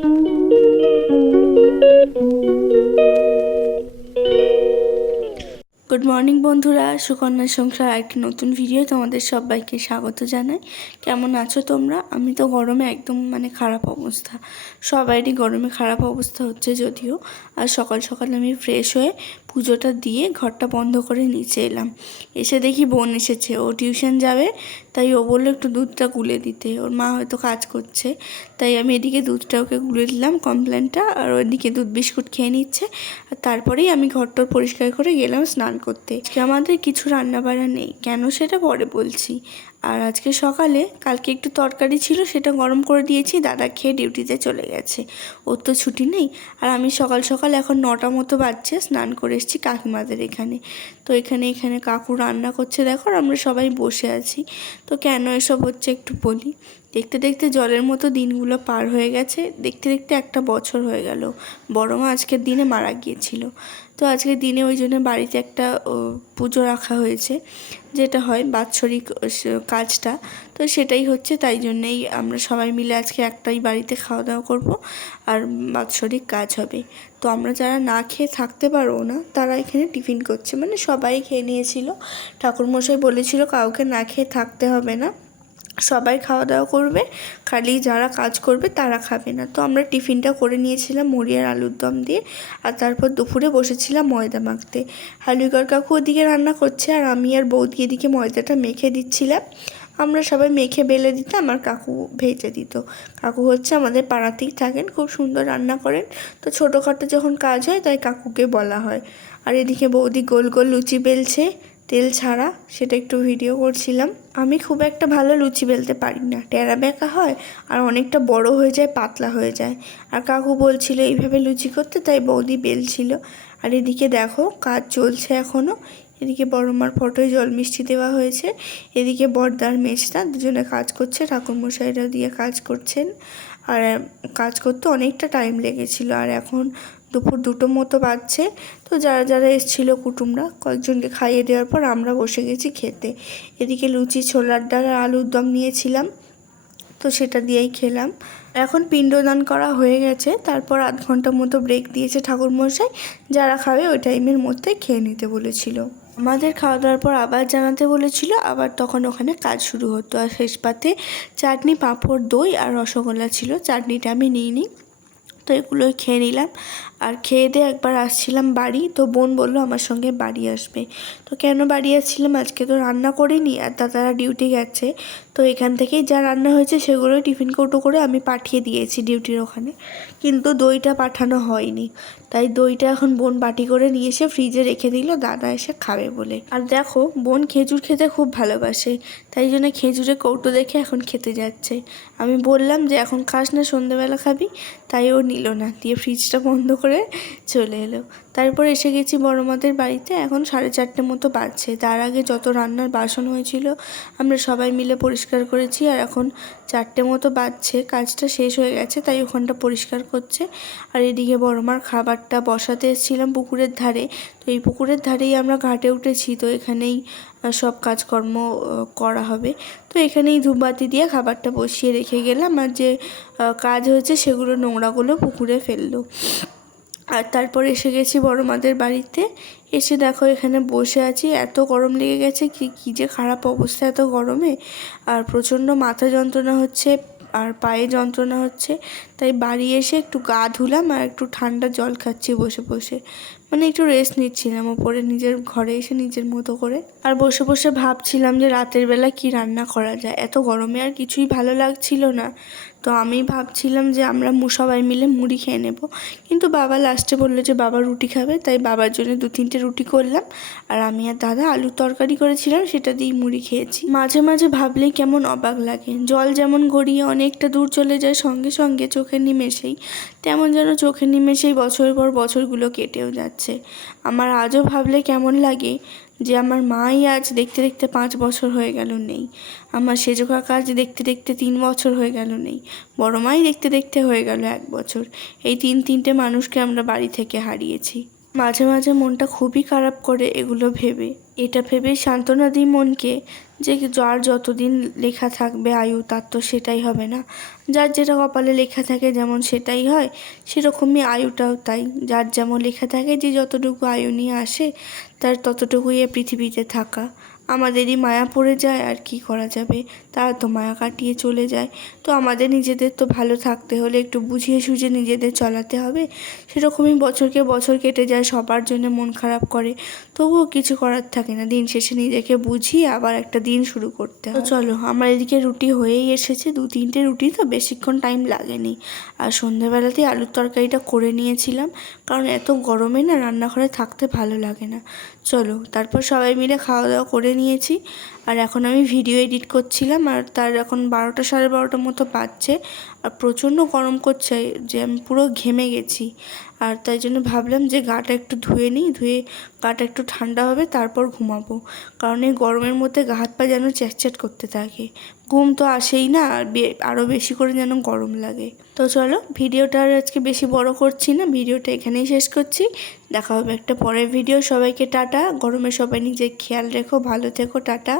Thank you. Good morning বন্ধুরা। সুকন্যা সংসার একটি নতুন ভিডিও তোমাদের সবাইকে স্বাগত জানাই। কেমন আছো তোমরা? আমি তো গরমে একদম মানে খারাপ অবস্থা। সবারই গরমে খারাপ অবস্থা হচ্ছে যদিও। আর সকাল সকাল আমি ফ্রেশ হয়ে পুজোটা দিয়ে ঘরটা বন্ধ করে নিচে এলাম। এসে দেখি বোন এসেছে। ও টিউশন যাবে, তাই ও বলল একটু দুধটা গুলে দিতে। ওর মা হয়তো কাজ করছে, তাই আমি এদিকে দুধটা ওকে গুলে দিলাম কমপ্লেনটা আর ওদিকে দুধ বিস্কুট খেয়ে নিচ্ছে। আর তারপরেই আমি ঘরটর পরিষ্কার করে গেলাম, স্নান করতে। আজকে আমাদের কিছু রান্নাবাড়া নেই। কেন সেটা পরে বলছি। আর আজকে সকালে কালকে একটু তরকারি ছিল, সেটা গরম করে দিয়েছি, দাদা খেয়ে ডিউটিতে চলে গেছে। ওর তো ছুটি নেই, আর আমি সকাল সকাল এখন নটা মতো বাজছে, স্নান করে এসেছি কাকিমাদের এখানে। তো এখানে এখানে কাকু রান্না করছে, দেখো আমরা সবাই বসে আছি। তো কেন এসব হচ্ছে একটু বলি। দেখতে দেখতে জলের মতো দিনগুলো পার হয়ে গেছে, দেখতে দেখতে একটা বছর হয়ে গেল। বড় মা আজকের দিনে মারা গিয়েছিল। তো আজকের দিনে ওই জন্য বাড়িতে একটা পুজো রাখা হয়েছে। যেটা হয় বাৎসরিক কাজটা, তো সেটাই হচ্ছে, তাই জন্যেই আমরা সবাই মিলে আজকে একটাই বাড়িতে খাওয়া দাওয়া করব আর বাৎসরিক কাজ হবে। তো আমরা যারা না খেয়ে থাকতে পারব না, তারা এখানে টিফিন করছে। মানে সবাই খেয়ে নিয়েছিল। ঠাকুরমশাই বলেছিল, কাউকে না খেয়ে থাকতে হবে না। সবাই খাওয়া দাওয়া করবে। খালি যারা কাজ করবে তারা খাবে না। তো আমরা টিফিনটা করে নিয়েছিলাম মুড়ি আর আলুর দম দিয়ে। আর তারপর দুপুরে বসেছিলাম ময়দা মাখতে। হালুইগর কাকু ওদিকে রান্না করছে আর আমি আর বৌদি এদিকে ময়দাটা মেখে দিচ্ছিলাম। আমরা সবাই মেখে বেলে দিতাম আর কাকু ভেজে দিত। কাকু হচ্ছে আমাদের পাড়াতেই থাকেন, খুব সুন্দর রান্না করেন। তো ছোটোখাটো যখন কাজ হয় তাই কাকুকে বলা হয়। আর এদিকে বৌদি গোল গোল লুচি বেলছে। তেল ছাড়া সেটা একটু ভিডিও করছিলাম। আমি খুব একটা ভালো লুচি বেলতে পারি না। টেরা বেঁকা হয় আর অনেকটা বড় হয়ে যায়, পাতলা হয়ে যায়। আর কাকু বলছিল, এইভাবে লুচি করতে? তাই বৌদি বেলছিল। আর এদিকে দেখো, কাজ চলছে এখনও এদিকে বড়মার ফটোয় জল মিষ্টি দেওয়া হয়েছে। এদিকে বর্দার মেজটা দুজনে কাজ করছে, ঠাকুরমশাইরা দিয়ে কাজ করছেন। আর, কাজ করতে অনেকটা টাইম লেগেছিল। আর এখন দুপুর দুটো মতো বাজছে। তো যারা যারা এসেছিল কুটুমরা, কয়েকজনকে খাইয়ে দেওয়ার পর আমরা বসে গেছি খেতে। এদিকে লুচি, ছোলার ডাল আর আলুর দম নিয়েছিলাম। তো সেটা দিয়েই খেলাম। এখন পিণ্ডদান করা হয়ে গেছে। তারপর আধ ঘণ্টার মতো ব্রেক দিয়েছে ঠাকুরমশাই। যারা খাবে ওই টাইমের মধ্যে খেয়ে নিতে বলেছিল। আমাদের খাওয়া দাওয়ার পর আবার জানাতে বলেছিল, আবার তখন ওখানে কাজ শুরু হতো। আর শেষ পাতে চাটনি, পাঁপড়, দই আর রসগোল্লা ছিল। চাটনিটা আমি নিইনি। তো এগুলোই খেয়ে নিলাম। আর খেয়ে দিয়ে একবার আসছিলাম বাড়ি, তো বোন বলল আমার সঙ্গে বাড়ি আসবে। তো কেন বাড়ি আসছিলাম? আজকে তো রান্না করিনি আর দাদারা ডিউটি গেছে। তো এখান থেকেই যা রান্না হয়েছে সেগুলোই টিফিন কৌটো করে আমি পাঠিয়ে দিয়েছি ডিউটির ওখানে। কিন্তু দইটা পাঠানো হয়নি। তাই দইটা এখন বোন বাটি করে নিয়ে এসে ফ্রিজে রেখে দিল, দাদা এসে খাবে বলে। আর দেখো, বোন খেজুর খেতে খুব ভালোবাসে। তাই জন্য খেজুরে কৌটো দেখে এখন খেতে যাচ্ছে। আমি বললাম যে, এখন খাস না সন্ধ্যেবেলা খাবি। তাই ও নিল না। দিয়ে ফ্রিজটা বন্ধ করে চলে এলো। তারপর এসে গেছি বড় মাদের বাড়িতে, এখন সাড়ে চারটে মতো বাজছে। তার আগে যত রান্নার বাসন হয়েছিল, আমরা সবাই মিলে পরিষ্কার করেছি আর এখন চারটে মতো বাজছে। কাজটা শেষ হয়ে গেছে, তাই ওখানটা পরিষ্কার করছে। আর এদিকে বড় মার খাবারটা বসাতে এসেছিলাম পুকুরের ধারে। তো এই পুকুরের ধারেই আমরা ঘাটে উঠেছি, তো এখানেই সব কাজকর্ম করা হবে। তো এখানেই ধূপবাতি দিয়ে খাবারটা বসিয়ে রেখে গেলাম। আর যে কাজ হয়েছে সেগুলো নোংরাগুলো পুকুরে ফেলল। আর তারপর এসে গেছি বড় মাদের বাড়িতে। এসে দেখো এখানে বসে আছি। এত গরম লেগে গেছে কি, কী যে খারাপ অবস্থা এত গরমে। আর প্রচণ্ড মাথা যন্ত্রণা হচ্ছে আর পায়ে যন্ত্রণা হচ্ছে। তাই বাড়ি এসে একটু গা ধুলাম আর একটু ঠান্ডা জল খাচ্ছি বসে বসে। মানে একটু রেস্ট নিচ্ছিলাম ওপরে, নিজের ঘরে এসে নিজের মতো করে। আর বসে বসে ভাবছিলাম যে রাতের বেলা কি রান্না করা যায়। এত গরমে আর কিছুই ভালো লাগছিল না। তো আমি ভাবছিলাম যে আমরা সবাই মিলে মুড়ি খেয়ে নেব। কিন্তু বাবা লাস্টে বলল যে বাবা রুটি খাবে, তাই বাবার জন্য দু তিনটে রুটি করলাম। আর আমি আর দাদা আলুর তরকারি করেছিলাম, সেটা দিয়েই মুড়ি খেয়েছি। মাঝে মাঝে ভাবলেই কেমন অবাক লাগে। জল যেমন গড়িয়ে অনেকটা দূর চলে যায়, সঙ্গে সঙ্গে চোখের নিমেষেই। তেমন যেন চোখের নিমেষেই বছরের পর বছরগুলো কেটেও যাচ্ছে। আমার আজও ভাবলে কেমন লাগে যে আমার মাই আজ দেখতে দেখতে পাঁচ বছর হয়ে গেল নেই। আমার সেজো কাকা আজ দেখতে দেখতে তিন বছর হয়ে গেল নেই। বড় মাই দেখতে দেখতে হয়ে গেল এক বছর। এই তিন তিনটে মানুষকে আমরা বাড়ি থেকে হারিয়েছি। মাঝে মাঝে মনটা খুবই খারাপ করে এগুলো ভেবে। এটা ভেবে সান্ত্বনা দিই মনকে যে যার যতদিন লেখা থাকবে আয়ু, তার তো সেটাই হবে না। যার যেটা কপালে লেখা থাকে যেমন সেটাই হয়, সেরকমই আয়ুটাও তাই। যার যেমন লেখা থাকে যে যতটুকু আয়ু নিয়ে আসে, তার ততটুকুই এ পৃথিবীতে থাকা। আমাদেরই মায়া পড়ে যায় আর কি করা যাবে? তারা তো মায়া কাটিয়ে চলে যায়। তো আমাদের নিজেদের তো ভালো থাকতে হলে একটু বুঝিয়ে সুঝে নিজেদের চলাতে হবে। সেরকমই বছরকে বছর কেটে যায়, সবার জন্য মন খারাপ করে। তবুও কিছু করার থাকে না। দিন শেষে নিজেকে বুঝিয়ে আবার একটা দিন শুরু করতে হয়। চলো, আমার এদিকে রুটি হয়েই এসেছে। দু তিনটে রুটি তো বেশিক্ষণ টাইম লাগেনি। আর সন্ধ্যেবেলাতেই আলুর তরকারিটা করে নিয়েছিলাম। কারণ এত গরমে না রান্নাঘরে থাকতে ভালো লাগে না। চলো, তারপর সবাই মিলে খাওয়া দাওয়া করে নিয়েছি আর এখন আমি ভিডিও এডিট করছিলাম আর তার এখন বারোটা সাড়ে বারোটার মতো বাজছে। আর প্রচণ্ড গরম করছে যে আমি পুরো ঘেমে গেছি। আর তাই জন্য ভাবলাম যে গাটা একটু ধুয়ে নিই, ধুয়ে গাটা একটু ঠান্ডা হবে, তারপর ঘুমাবো। কারণ এই গরমের মধ্যে গা হাত পা যেন চ্যাটচ্যাট করতে থাকে। ঘুম তো আসেই না, আর আরও বেশি করে যেন গরম লাগে। তো চলো, ভিডিওটা আর আজকে বেশি বড় করছি না, ভিডিওটা এখানেই শেষ করছি। দেখা হবে একটা পরের ভিডিও। সবাইকে টাটা। গরমে সবাই নিজের খেয়াল রেখো, ভালো থেকো, টাটা।